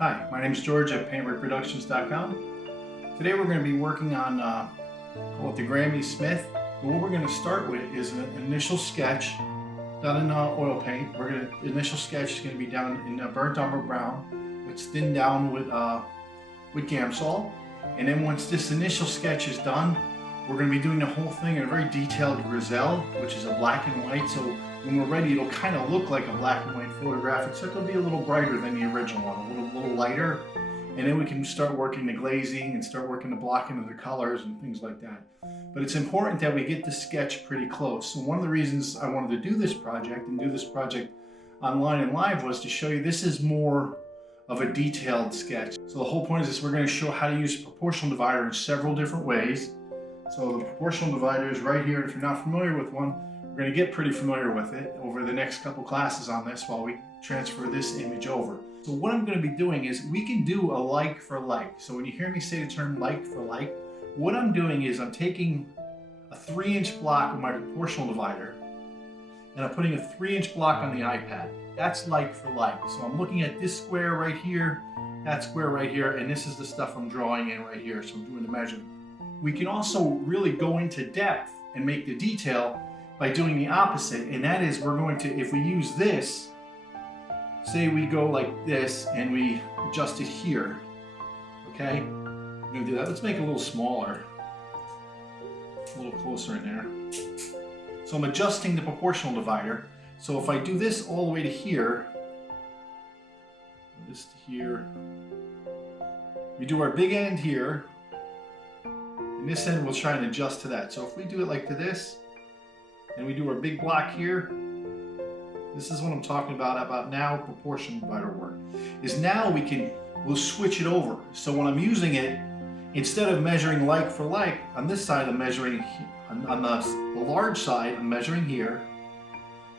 Hi, my name is George at paintreproductions.com. Today we're going to be working on call it the Grammy Smith. But what we're going to start with is an initial sketch done in oil paint. The initial sketch is going to be done in burnt umber brown. It's thinned down with Gamsol. And then once this initial sketch is done, we're going to be doing the whole thing in a very detailed Grisaille, which is a black and white. So when we're ready, it'll kind of look like a black and white photograph, except it'll be a little brighter than the original one, a little lighter. And then we can start working the glazing and start working the blocking of the colors and things like that. But it's important that we get the sketch pretty close. So one of the reasons I wanted to do this project and do this project online and live was to show you this is more of a detailed sketch. So the whole point is this: we're going to show how to use a proportional divider in several different ways. So the proportional divider is right here. If you're not familiar with one, we're going to get pretty familiar with it over the next couple classes on this while we transfer this image over. So what I'm going to be doing is we can do a like for like. So when you hear me say the term like for like, what I'm doing is I'm taking a 3-inch block of my proportional divider and I'm putting a 3-inch block on the iPad. That's like for like. So I'm looking at this square right here, that square right here, and this is the stuff I'm drawing in right here. So I'm doing the measurement. We can also really go into depth and make the detail by doing the opposite, and that is we're going to, if we use this, say we go like this and we adjust it here, okay? We're gonna do that. Let's make it a little smaller, a little closer in there. So I'm adjusting the proportional divider. So if I do this all the way to here, this to here, we do our big end here, and this end we'll try and adjust to that. So if we do it like to this, and we do our big block here, this is what I'm talking about now proportional divider work. Is now we'll switch it over. So when I'm using it, instead of measuring like for like, on this side I'm measuring, on the large side I'm measuring here,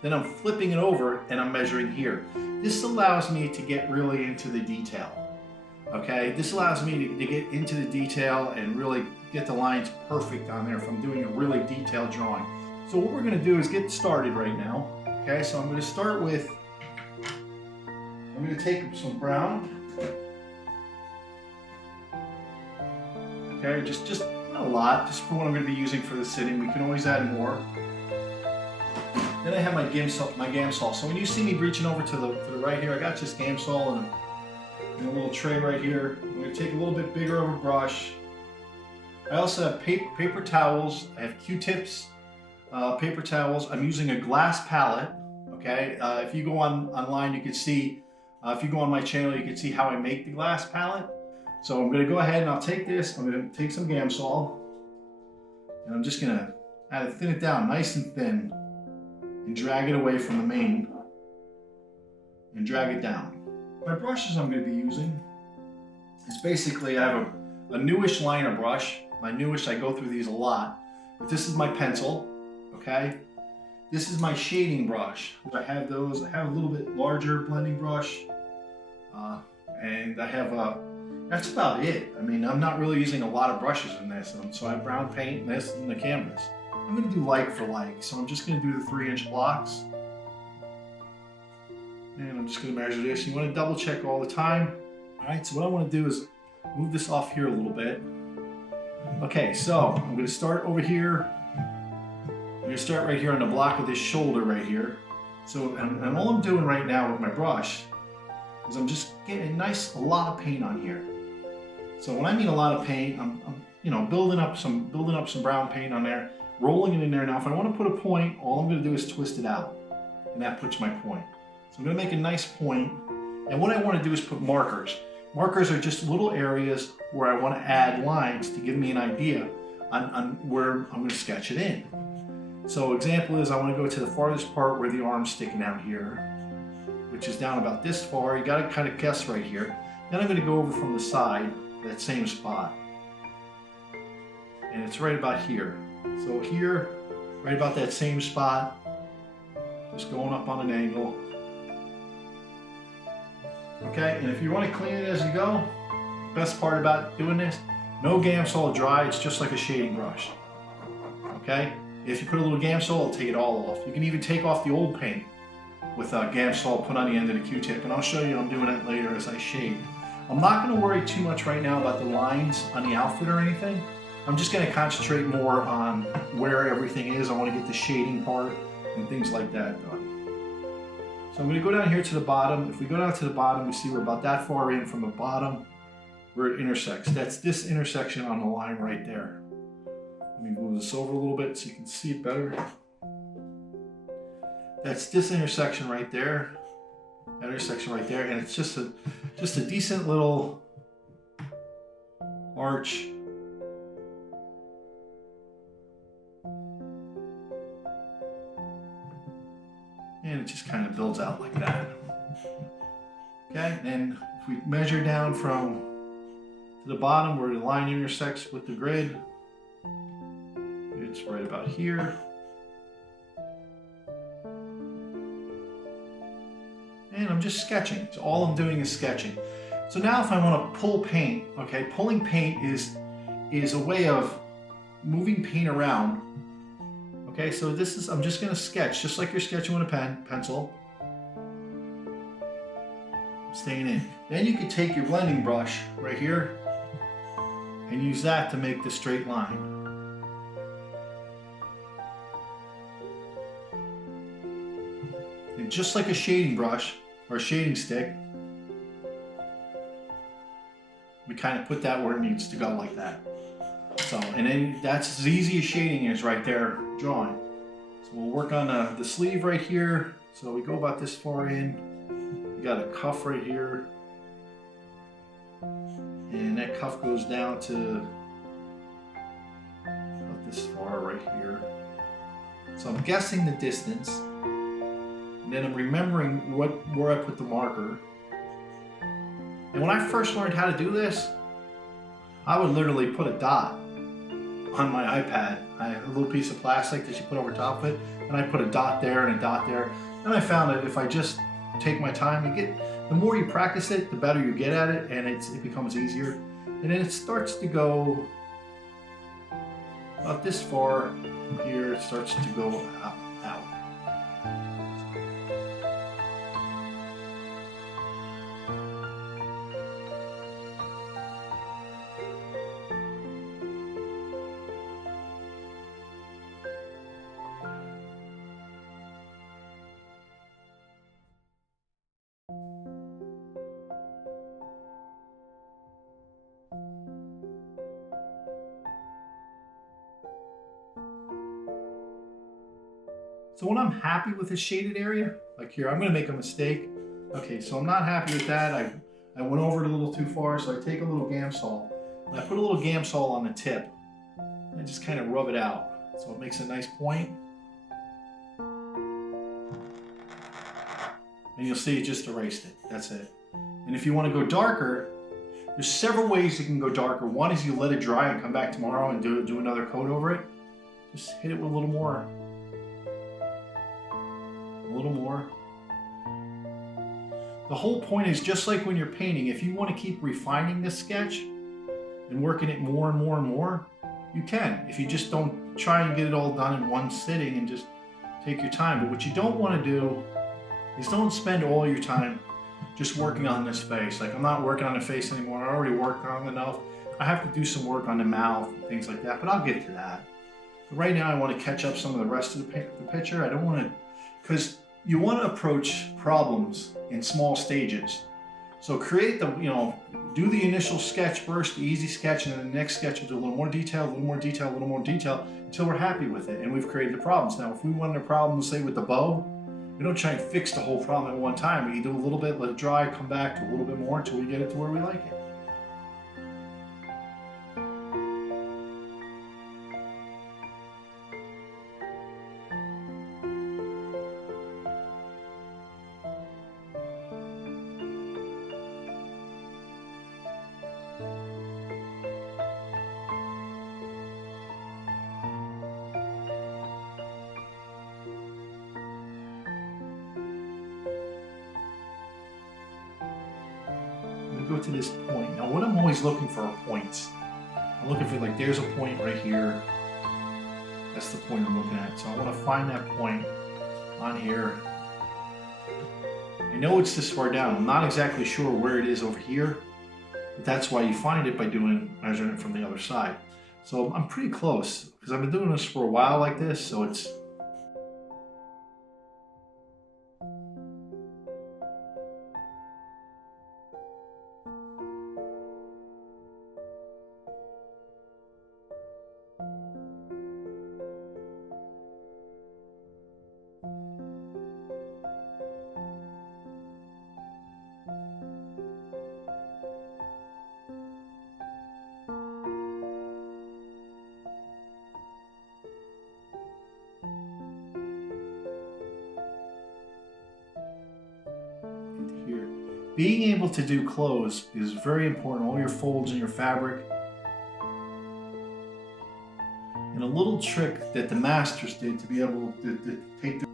then I'm flipping it over and I'm measuring here. This allows me to get really into the detail. Okay, this allows me to get into the detail and really get the lines perfect on there if I'm doing a really detailed drawing. So what we're going to do is get started right now. Okay, so I'm going to start with, I'm going to take some brown. Okay, just not a lot, just for what I'm going to be using for the sitting. We can always add more. Then I have my Gamsol. So when you see me reaching over to the right here, I got just Gamsol and a little tray right here. I'm going to take a little bit bigger of a brush. I also have paper towels. I have Q-tips, paper towels. I'm using a glass palette. Okay, if you go online, you can see. If you go on my channel, you can see how I make the glass palette. So I'm going to go ahead and I'll take this. I'm going to take some Gamsol, and I'm just going to thin it down nice and thin, and drag it away from the main, and drag it down. My brushes I'm going to be using is basically, I have a newish liner brush. My newish, I go through these a lot. But this is my pencil, okay? This is my shading brush. I have those. I have a little bit larger blending brush. And I have that's about it. I mean, I'm not really using a lot of brushes in this. So I have brown paint and this and the canvas. I'm going to do like for like. So I'm just going to do the 3-inch blocks. And I'm just going to measure this. You want to double check all the time. All right, so what I want to do is move this off here a little bit. Okay, so I'm going to start over here. I'm going to start right here on the block of this shoulder right here. So, and all I'm doing right now with my brush is I'm just getting a lot of paint on here. So when I mean a lot of paint, I'm building up some brown paint on there, rolling it in there. Now, if I want to put a point, all I'm going to do is twist it out, and that puts my point. So I'm going to make a nice point, and what I want to do is put markers. Markers are just little areas where I want to add lines to give me an idea on where I'm going to sketch it in. So example is I want to go to the farthest part where the arm's sticking out here, which is down about this far. You got to kind of guess right here. Then I'm going to go over from the side, that same spot, and it's right about here. So here, right about that same spot, just going up on an angle. Okay, and if you want to clean it as you go, best part about doing this, no Gamsol dry, it's just like a shading brush. Okay, if you put a little Gamsol, it'll take it all off. You can even take off the old paint with Gamsol put on the end of the Q-tip, and I'll show you I'm doing that later as I shade. I'm not going to worry too much right now about the lines on the outfit or anything. I'm just going to concentrate more on where everything is. I want to get the shading part and things like that done. So I'm going to go down here to the bottom. If we go down to the bottom, we see we're about that far in from the bottom where it intersects. That's this intersection on the line right there. Let me move this over a little bit so you can see it better. That's this intersection right there. That intersection right there, and it's just a decent little arch. And it just kind of builds out like that. Okay, and if we measure down from to the bottom where the line intersects with the grid, it's right about here. And I'm just sketching. So all I'm doing is sketching. So now if I want to pull paint, okay, pulling paint is a way of moving paint around. Okay, so this is, I'm just going to sketch, just like you're sketching with a pencil. I'm staying in. Then you can take your blending brush right here and use that to make the straight line. And just like a shading brush or a shading stick, we kind of put that where it needs to go like that. So, and then that's as easy as shading is right there, drawing. So we'll work on the sleeve right here. So we go about this far in. We got a cuff right here. And that cuff goes down to about this far right here. So I'm guessing the distance. And then I'm remembering where I put the marker. And when I first learned how to do this, I would literally put a dot on my iPad. I had a little piece of plastic that you put over top of it, and I put a dot there and a dot there. And I found that if I just take my time, the more you practice it, the better you get at it, and it becomes easier. And then it starts to go about this far here. It starts to go out. So when I'm happy with a shaded area, like here, I'm gonna make a mistake. Okay, so I'm not happy with that. I went over it a little too far, so I take a little Gamsol, and I put a little Gamsol on the tip, and I just kind of rub it out. So it makes a nice point. And you'll see it just erased it, that's it. And if you wanna go darker, there's several ways you can go darker. One is you let it dry and come back tomorrow and do another coat over it. Just hit it with a little more. A little more. The whole point is just like when you're painting, if you want to keep refining this sketch and working it more and more and more, you can. If you just don't try and get it all done in one sitting and just take your time. But what you don't want to do is don't spend all your time just working on this face. Like I'm not working on the face anymore. I already worked on it enough. I have to do some work on the mouth and things like that, but I'll get to that. But right now I want to catch up some of the rest of the picture. I don't want to, because you want to approach problems in small stages. So create the, do the initial sketch first, the easy sketch, and then the next sketch will do a little more detail, a little more detail, a little more detail, until we're happy with it and we've created the problems. Now, if we wanted a problem, say with the bow, we don't try and fix the whole problem at one time. We do a little bit, let it dry, come back to a little bit more until we get it to where we like it. Go to this point. Now what I'm always looking for are points. I'm looking for, like, there's a point right here. That's the point I'm looking at. So I want to find that point on here. I know it's this far down. I'm not exactly sure where it is over here, But that's why you find it by measuring it from the other side. So I'm pretty close because I've been doing this for a while like this, so it's here. Being able to do clothes is very important. All your folds in your fabric. And a little trick that the masters did to be able to take the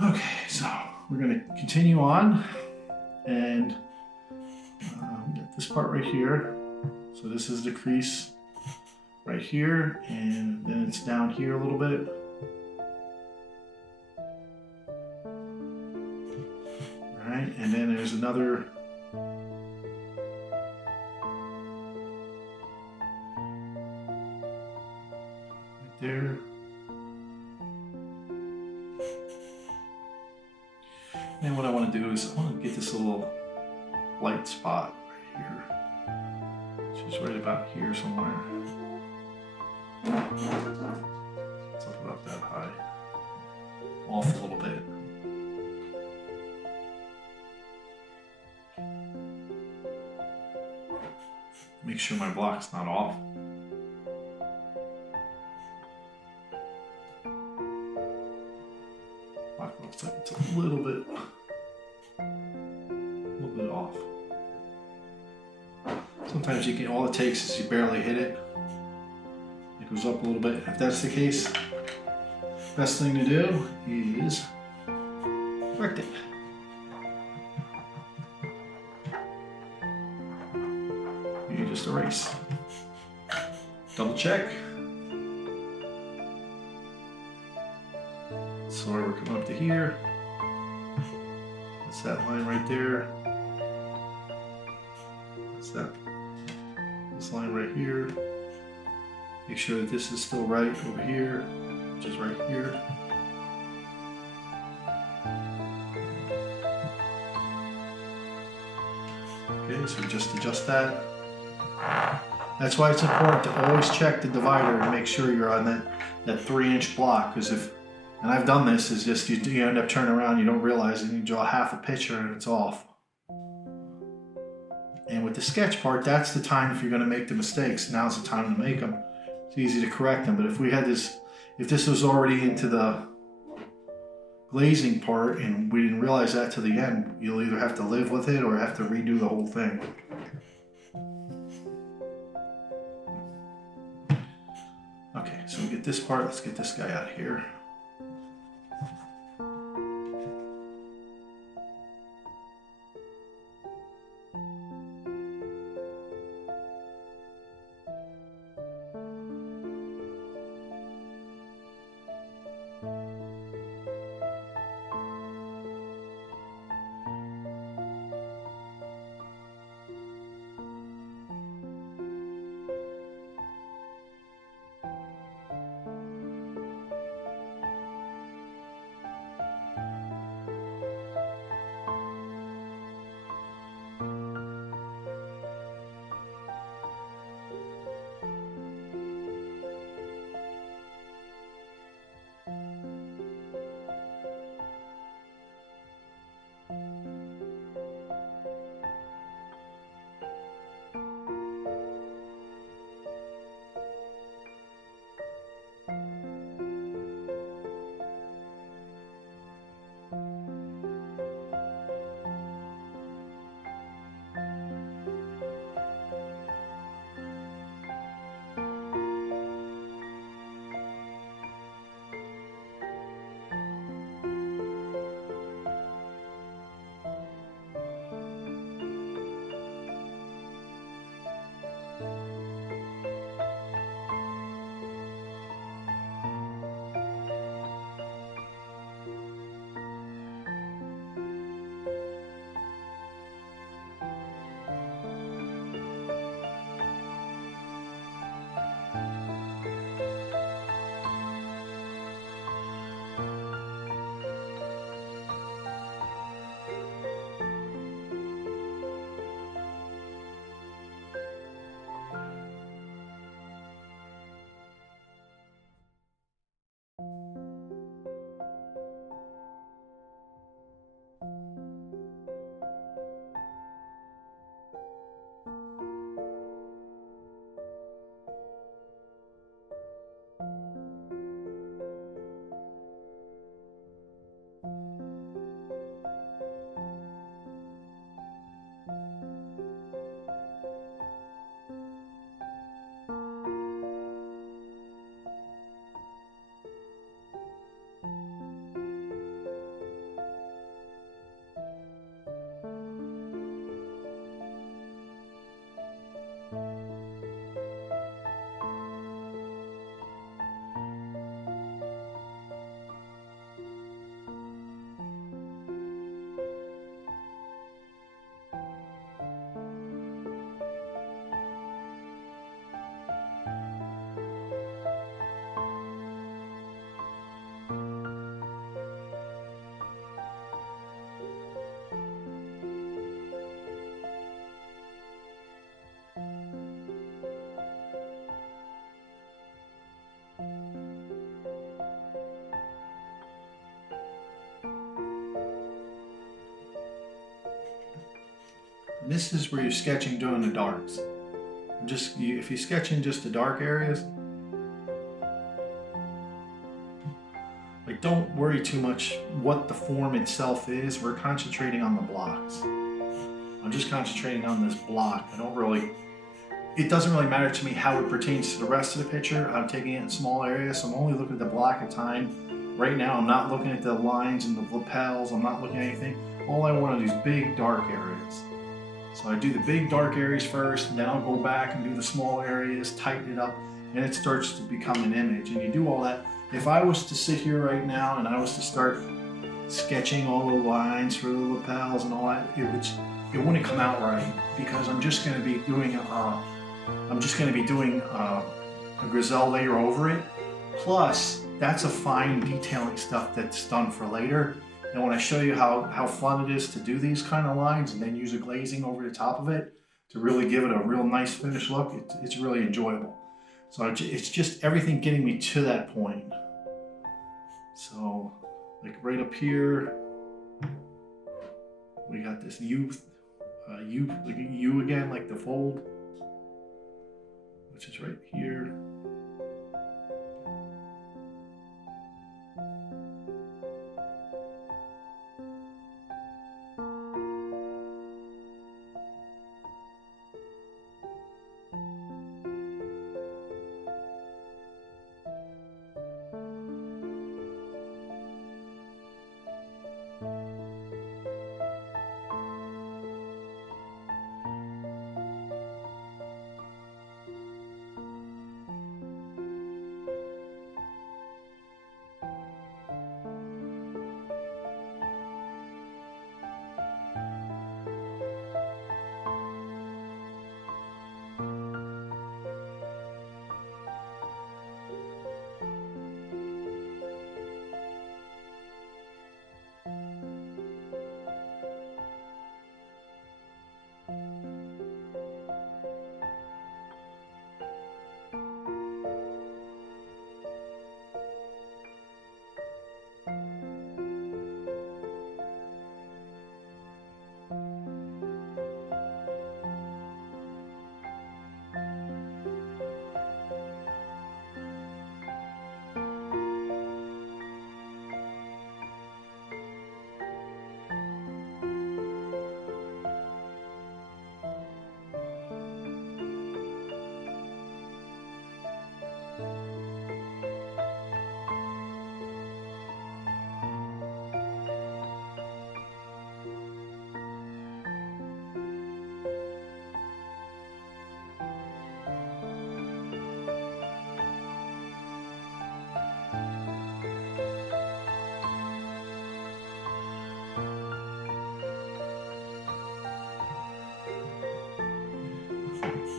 Okay, so we're going to continue on and get this part right here. So this is the crease right here, and then it's down here a little bit. All right, and then there's another right there. And what I want to do is I want to get this little light spot right here. It's just right about here somewhere. Let's up about that high. Off a little bit. Make sure my block's not off. Block looks like it's a little bit off. Sometimes you can, all it takes is you barely hit it. It goes up a little bit. If that's the case, best thing to do is correct it. You just erase. Double check. So we're coming up to here. That's that line right there. That's that. This line right here. Make sure that this is still right over here, which is right here. Okay, so just adjust that. That's why it's important to always check the divider and make sure you're on that 3-inch block, because if, and I've done this, is just you end up turning around, you don't realize it, and you draw half a picture and it's off. And with the sketch part, that's the time if you're going to make the mistakes. Now's the time to make them. It's easy to correct them. But if we had this, if this was already into the glazing part and we didn't realize that to the end, you'll either have to live with it or have to redo the whole thing. Okay, so we get this part. Let's get this guy out of here. And this is where you're sketching doing the darks. If you're sketching just the dark areas, like don't worry too much what the form itself is. We're concentrating on the blocks. I'm just concentrating on this block. It doesn't really matter to me how it pertains to the rest of the picture. I'm taking it in small areas, so I'm only looking at the block at a time. Right now, I'm not looking at the lines and the lapels. I'm not looking at anything. All I want are these big dark areas. So I do the big dark areas first, and then I'll go back and do the small areas, tighten it up, and it starts to become an image. And you do all that. If I was to sit here right now and I was to start sketching all the lines for the lapels and all that, it wouldn't come out right, because I'm just going to be doing a Grisaille layer over it. Plus, that's a fine detailing stuff that's done for later. And when I show you how fun it is to do these kind of lines and then use a glazing over the top of it to really give it a real nice finished look, it's really enjoyable. So it's just everything getting me to that point. So, like right up here, we got this U again, like the fold, which is right here.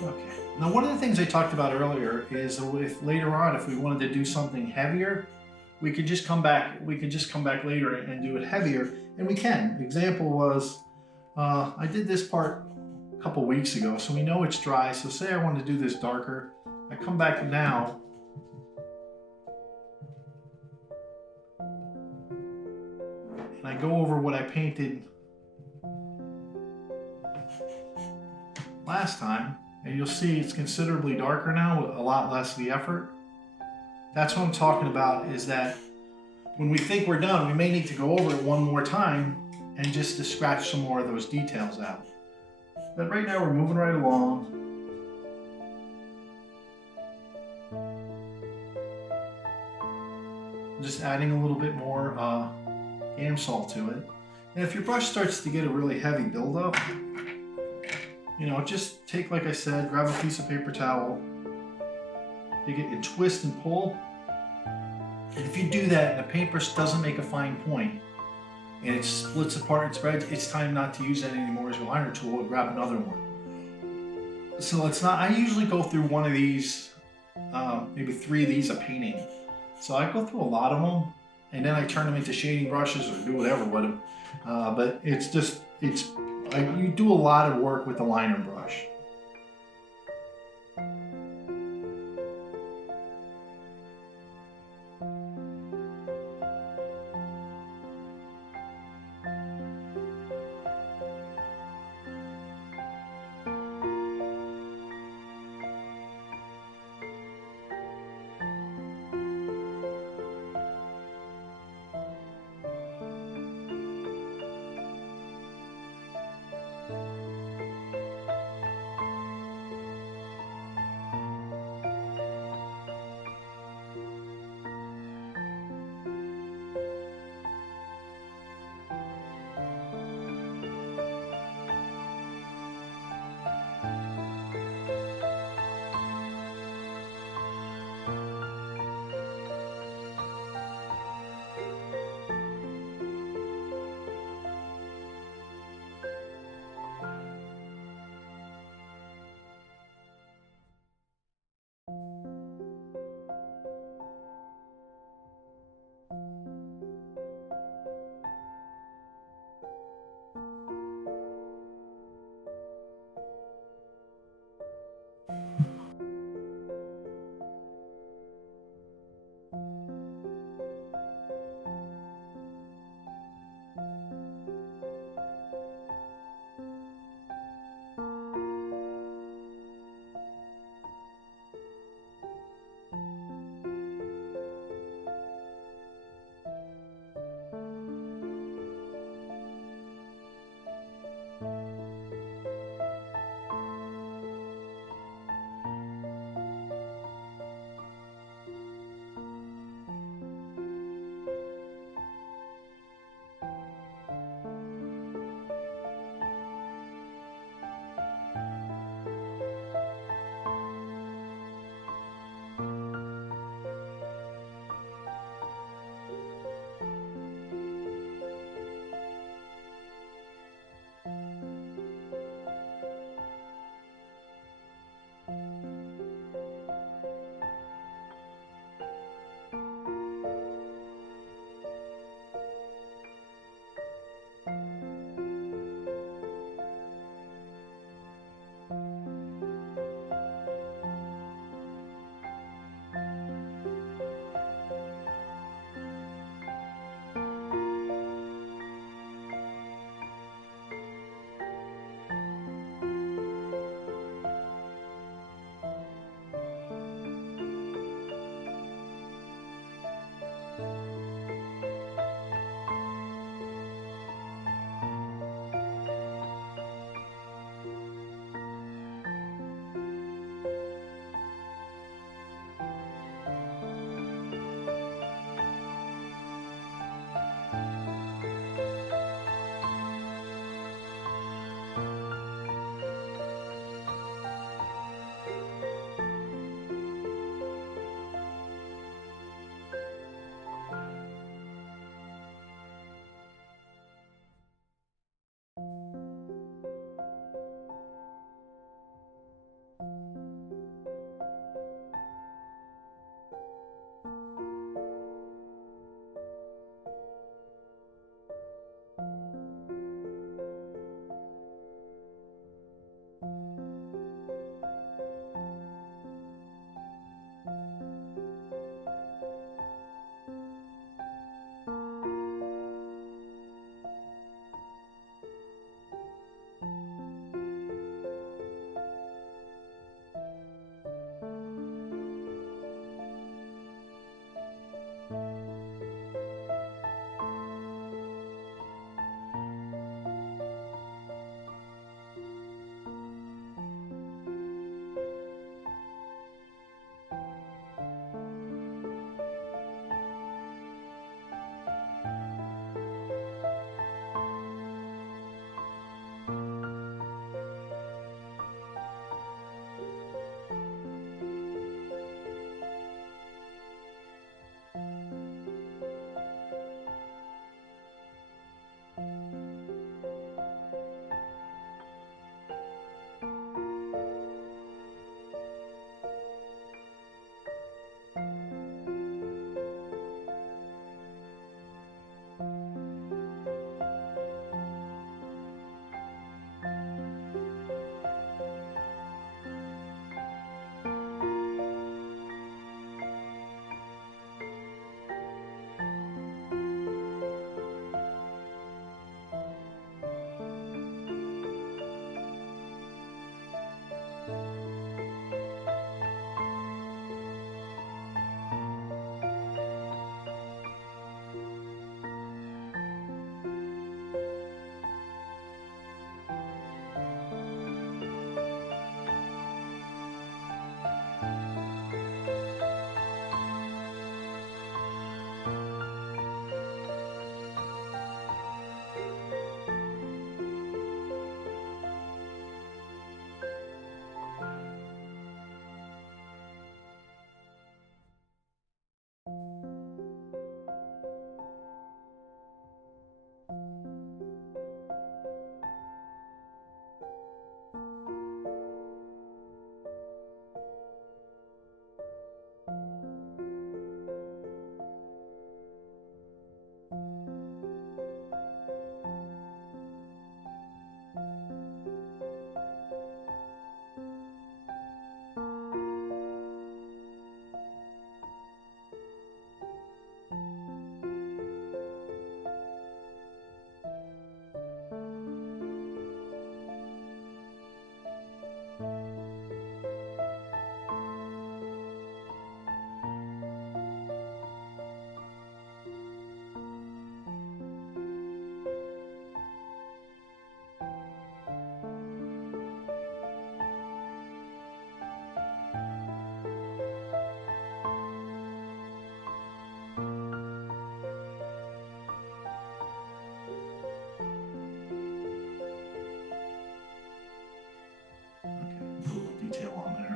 Okay. Now, one of the things I talked about earlier is if later on, if we wanted to do something heavier, we could just come back. We could just come back later and do it heavier, and we can. The example was I did this part a couple weeks ago, so we know it's dry. So say I wanted to do this darker, I come back now. And I go over what I painted last time, and you'll see it's considerably darker now with a lot less of the effort. That's what I'm talking about, is that when we think we're done, we may need to go over it one more time and just to scratch some more of those details out. But right now we're moving right along. Just adding a little bit more Gamsol to it. And if your brush starts to get a really heavy buildup, you know, just take, like I said, grab a piece of paper towel, take it and twist and pull. And if you do that and the paintbrush doesn't make a fine point and it splits apart and spreads, it's time not to use that anymore as your liner tool and grab another one. So it's not, I usually go through one of these, maybe 3 of these a painting. So I go through a lot of them and then I turn them into shading brushes or do whatever with them. But it's just, you do a lot of work with the liner brush.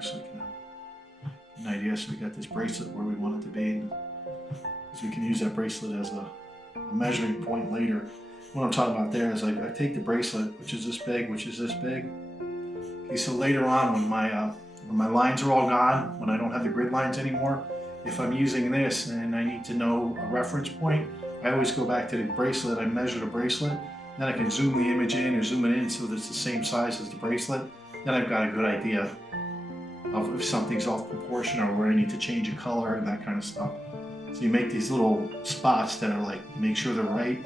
so we can have an idea. So we got this bracelet where we want it to be, because we can use that bracelet as a measuring point later. What I'm talking about there is I take the bracelet, which is this big, which is this big. Okay, so later on when my lines are all gone, when I don't have the grid lines anymore, if I'm using this and I need to know a reference point, I always go back to the bracelet. I measure the bracelet, then I can zoom the image in or zoom it in so that it's the same size as the bracelet. Then I've got a good idea of if something's off proportion or where I need to change a color and that kind of stuff. So you make these little spots that are like, make sure they're right.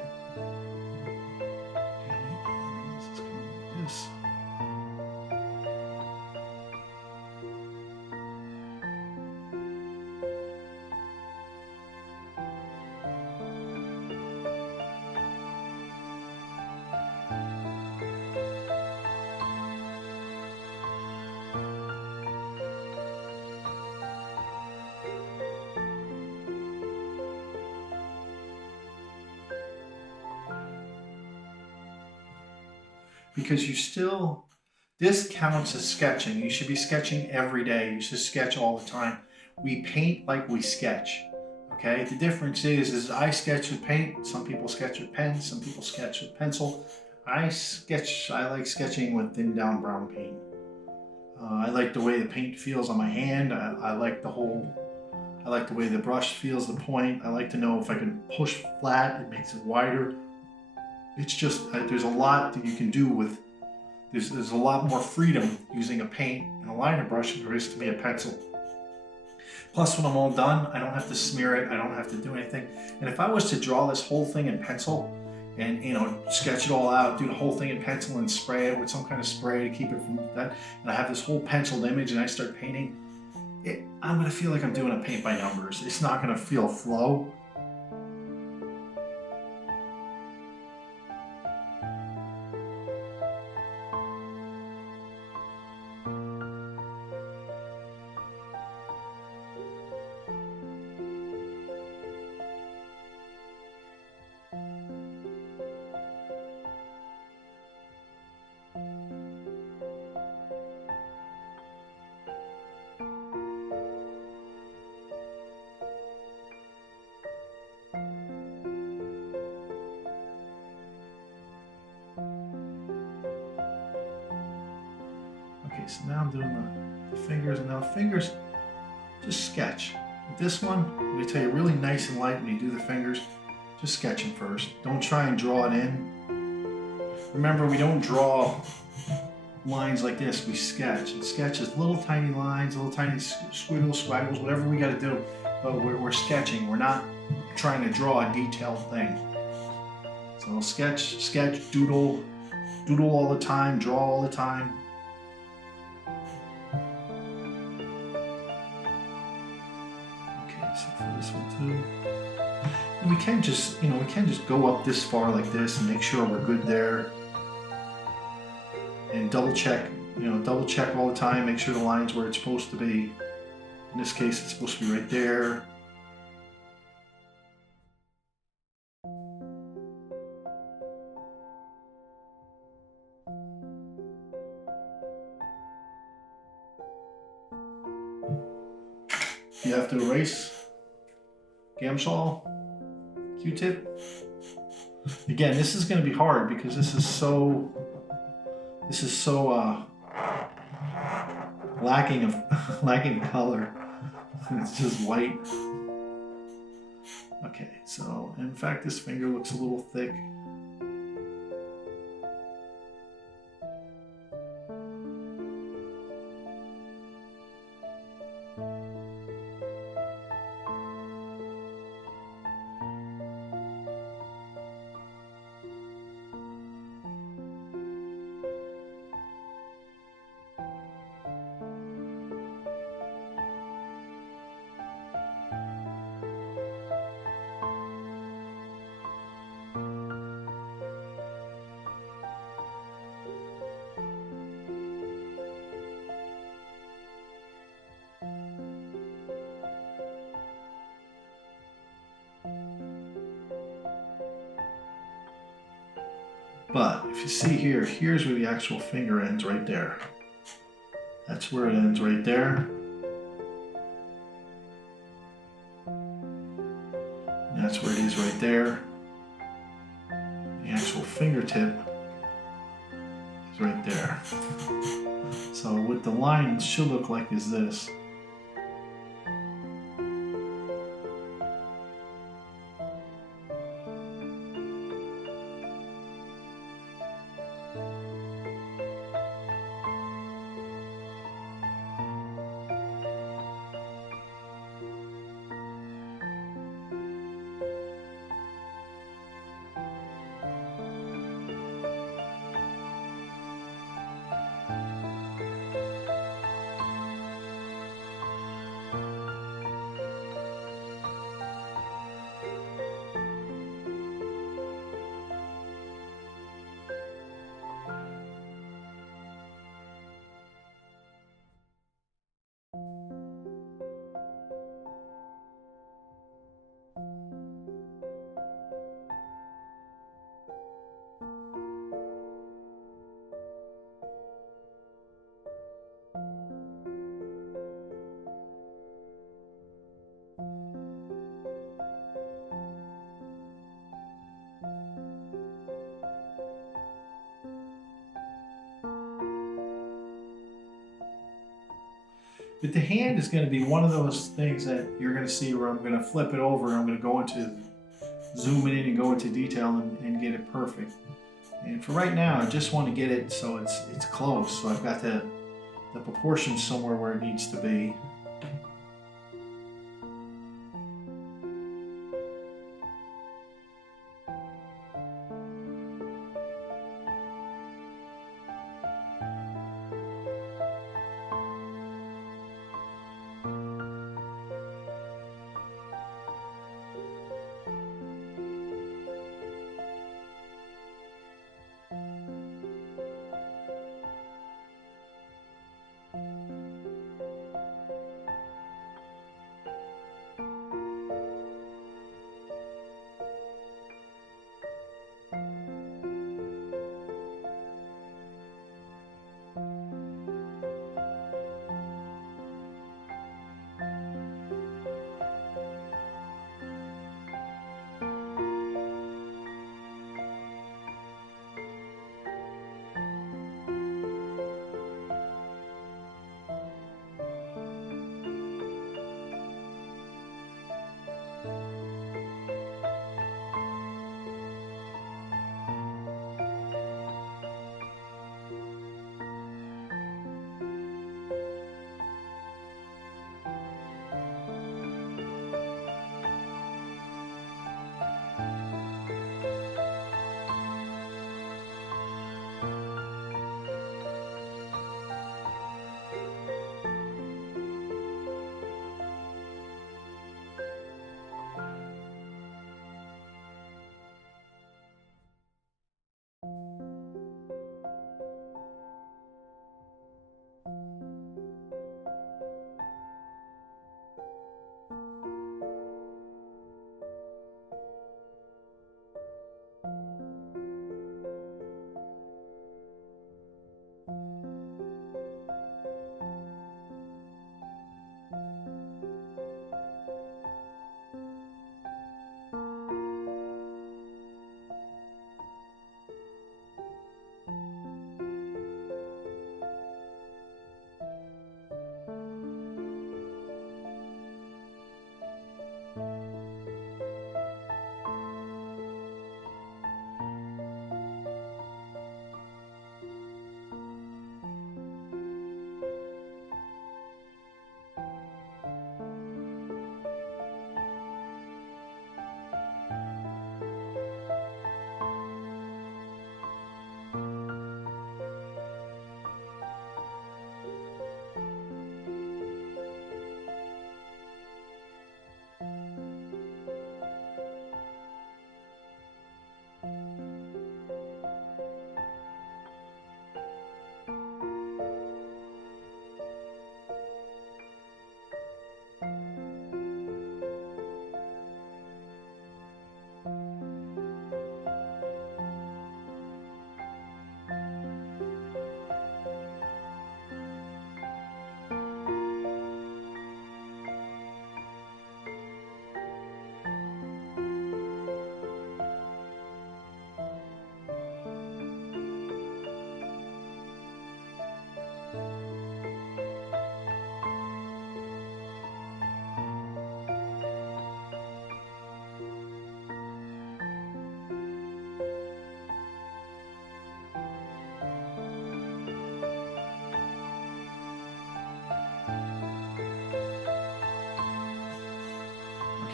This. Because this counts as sketching. You should be sketching every day. You should sketch all the time. We paint like we sketch, okay? The difference is I sketch with paint. Some people sketch with pens. Some people sketch with pencil. I like sketching with thin down brown paint. I like the way the paint feels on my hand. I like the way the brush feels, the point. I like to know if I can push flat, it makes it wider. It's just, there's a lot that you can do with, there's a lot more freedom using a paint and a liner brush than there is to be a pencil. Plus, when I'm all done, I don't have to smear it, I don't have to do anything. And if I was to draw this whole thing in pencil and, sketch it all out, do the whole thing in pencil and spray it with some kind of spray to keep it from that, and I have this whole penciled image and I start painting, I'm gonna feel like I'm doing a paint by numbers. It's not gonna feel flow. Okay, so now I'm doing the fingers, and now fingers, just sketch. With this one, let me tell you, really nice and light when you do the fingers, just sketch them first. Don't try and draw it in. Remember, we don't draw lines like this, we sketch. And sketch is little tiny lines, little tiny squiggles, swaggles, whatever we gotta do. But we're sketching, we're not trying to draw a detailed thing. So sketch, doodle all the time, draw all the time. So for this one too, and we can just go up this far like this and make sure we're good there, and double check all the time, make sure the line's where it's supposed to be. In this case, it's supposed to be right there. You have to erase, Gamsol, Q-tip. Again, this is going to be hard because this is so lacking color. It's just white. Okay, so in fact this finger looks a little thick. But if you see here, here's where the actual finger ends, right there. That's where it ends, right there. And that's where it is right there. The actual fingertip is right there. So what the line should look like is this. But the hand is going to be one of those things that you're going to see where I'm going to flip it over and I'm going to go into zoom in and go into detail and get it perfect. And for right now, I just want to get it so it's close. So I've got the proportions somewhere where it needs to be.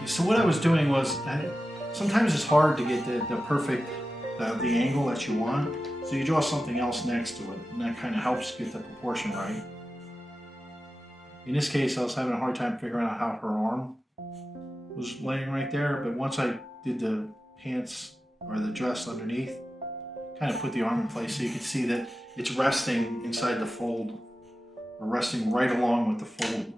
So what I was doing was, sometimes it's hard to get the perfect, the angle that you want. So you draw something else next to it, and that kind of helps get the proportion right. In this case, I was having a hard time figuring out how her arm was laying right there, but once I did the pants or the dress underneath, kind of put the arm in place so you can see that it's resting inside the fold, or resting right along with the fold.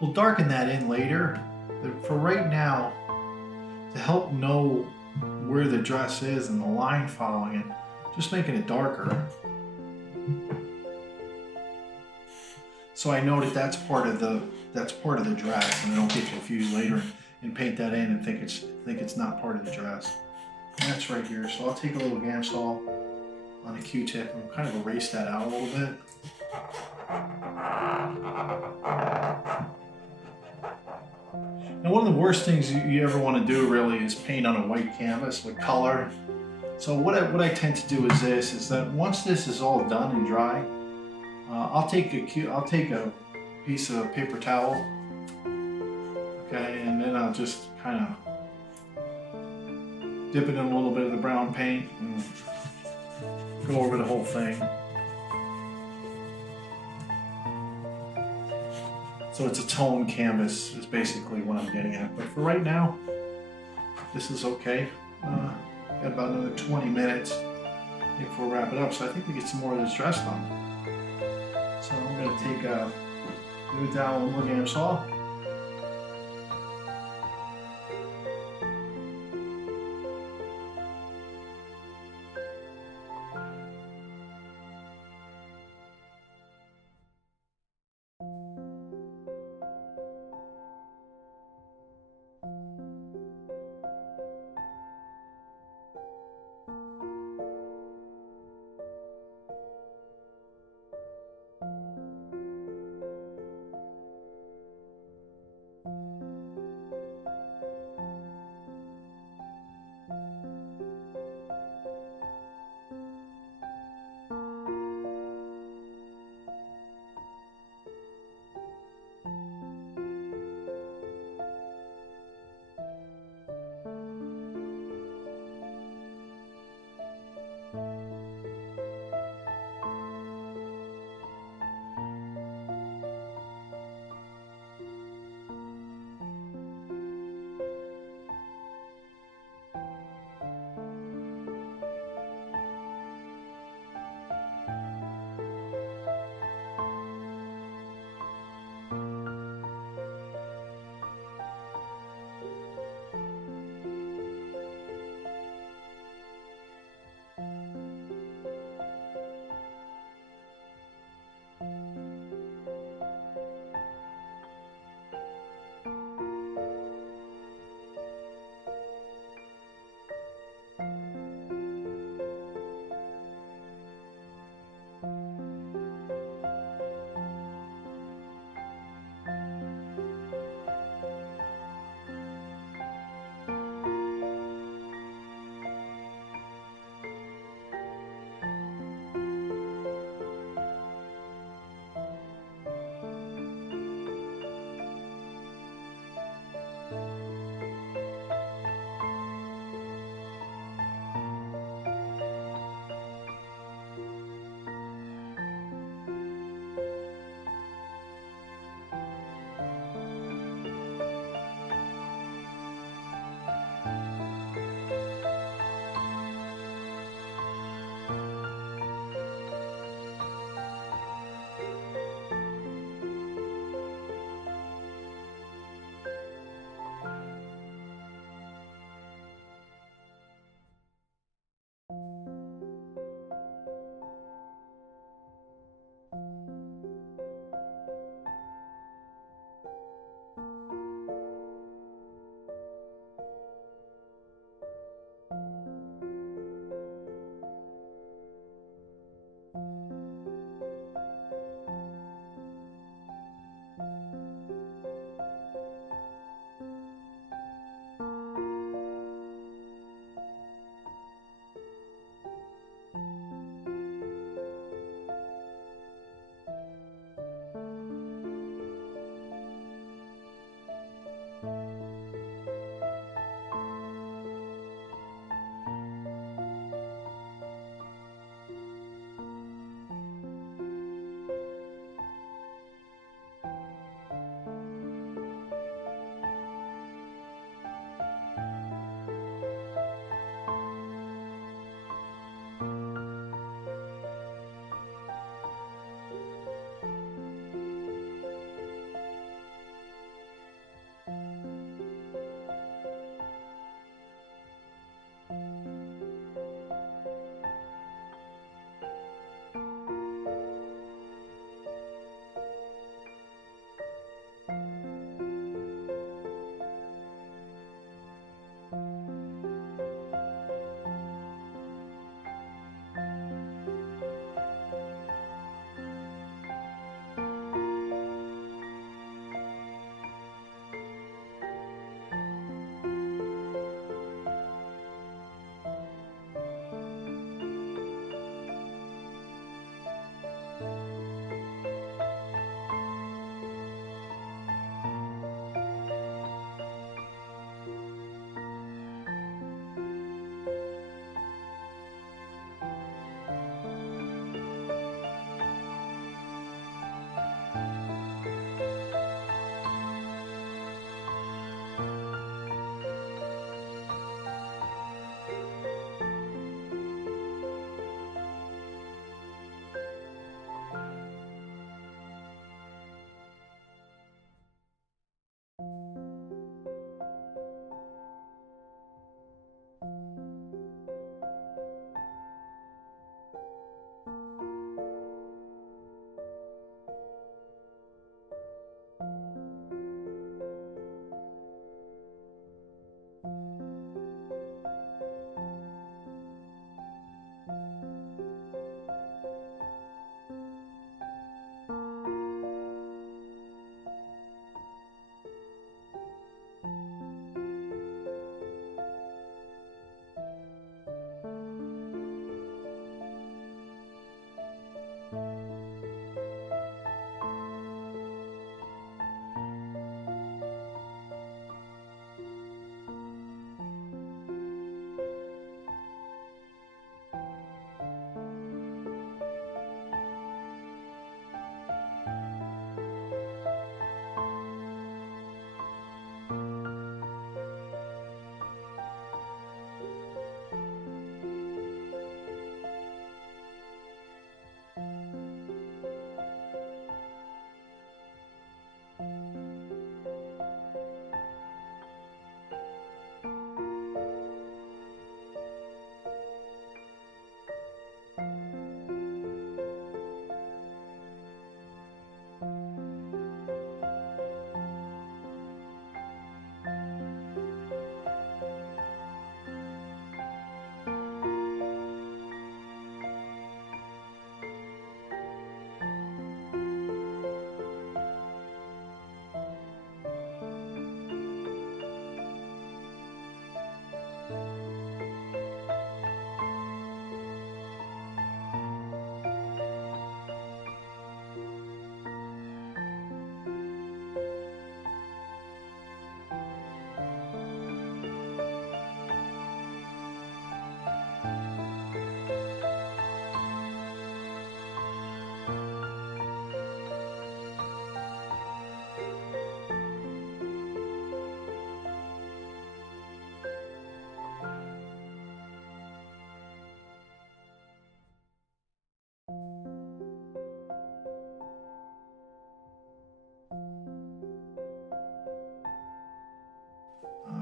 We'll darken that in later, but for right now, to help know where the dress is and the line following it, just making it darker. So I know that that's part of the dress, and I don't get confused later and paint that in and think it's not part of the dress. And that's right here. So I'll take a little Gamsol on a Q-tip and kind of erase that out a little bit. Now, one of the worst things you ever want to do really is paint on a white canvas with color. So what I tend to do is that once this is all done and dry, I'll take a piece of paper towel, okay, and then I'll just kind of dip it in a little bit of the brown paint and go over the whole thing. So it's a tone canvas is basically what I'm getting at. But for right now, this is okay. Got about another 20 minutes before we wrap it up. So I think we get some more of this dress done. So I'm going to take do it down with more Gamsol.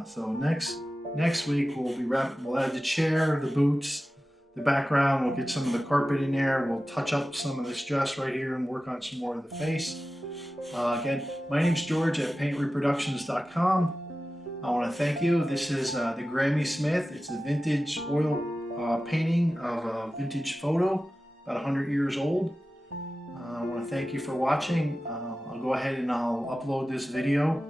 So next week we'll add the chair, the boots, the background. We'll get some of the carpet in there. We'll touch up some of this dress right here and work on some more of the face. Again, my name's George at paintreproductions.com. I want to thank you. This is the Grammy Smith. It's a vintage oil painting of a vintage photo, about 100 years old. I want to thank you for watching. I'll go ahead and I'll upload this video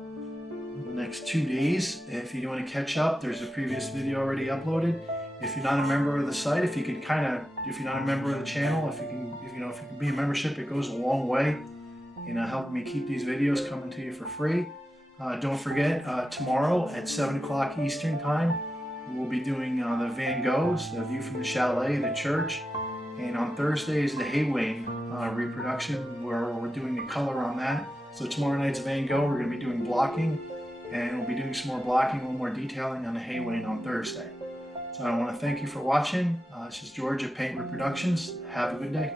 in the next 2 days. If you want to catch up, there's a previous video already uploaded. If you're not a member of the site, if you're not a member of the channel, if you can be a membership, it goes a long way in helping me keep these videos coming to you for free. Don't forget, tomorrow at 7 o'clock Eastern Time, we'll be doing the Van Goghs, the view from the chalet, the church, and on Thursday is the Haywain reproduction, where we're doing the color on that. So tomorrow night's Van Gogh, we're going to be doing blocking, and we'll be doing some more blocking, a little more detailing on the Haywain on Thursday. So I want to thank you for watching. This is George at Paint Reproductions. Have a good day.